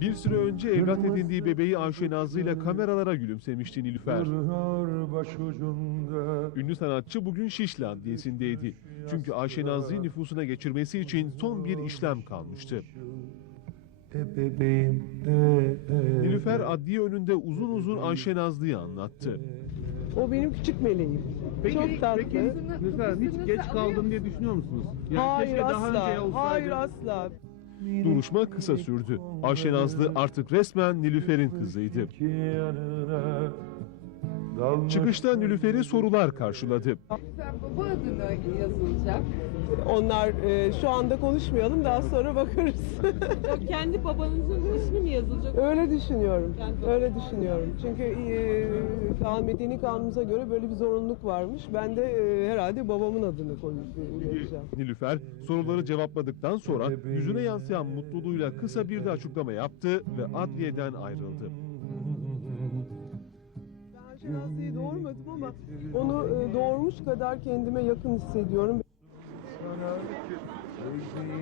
Bir süre önce evlat edindiği bebeği Ayşe Nazlı ile kameralara gülümsemişti Nilüfer. Ünlü sanatçı bugün Şişli Adliyesi'ndeydi. Çünkü Ayşe Nazlı'yı nüfusuna geçirmesi için son bir işlem kalmıştı. E e, e, Nilüfer adliye önünde uzun uzun Ayşe Nazlı'yı anlattı. O benim küçük meleğim. Çok tatlı. Peki mesela hiç geç kaldım diye düşünüyor musunuz? Yani hayır keşke daha önce asla. olsaydı. Hayır asla. Duruşma kısa sürdü. Ayşe Nazlı artık resmen Nilüfer'in kızıydı. Dalmış Çıkışta Nilüfer'i sorular karşıladı. Baba adına yazılacak. Onlar e, şu anda konuşmayalım daha sonra bakarız. Kendi babanızın ismi mi yazılacak? Öyle düşünüyorum. Öyle düşünüyorum. Çünkü e, kanun medeni kanunumuza göre böyle bir zorunluluk varmış. Ben de e, herhalde babamın adını koyup yazacağım. Nilüfer soruları cevapladıktan sonra yüzüne yansıyan mutluluğuyla kısa bir de açıklama yaptı ve adliyeden ayrıldı. Doğurmadım ama onu e, doğurmuş kadar kendime yakın hissediyorum. sana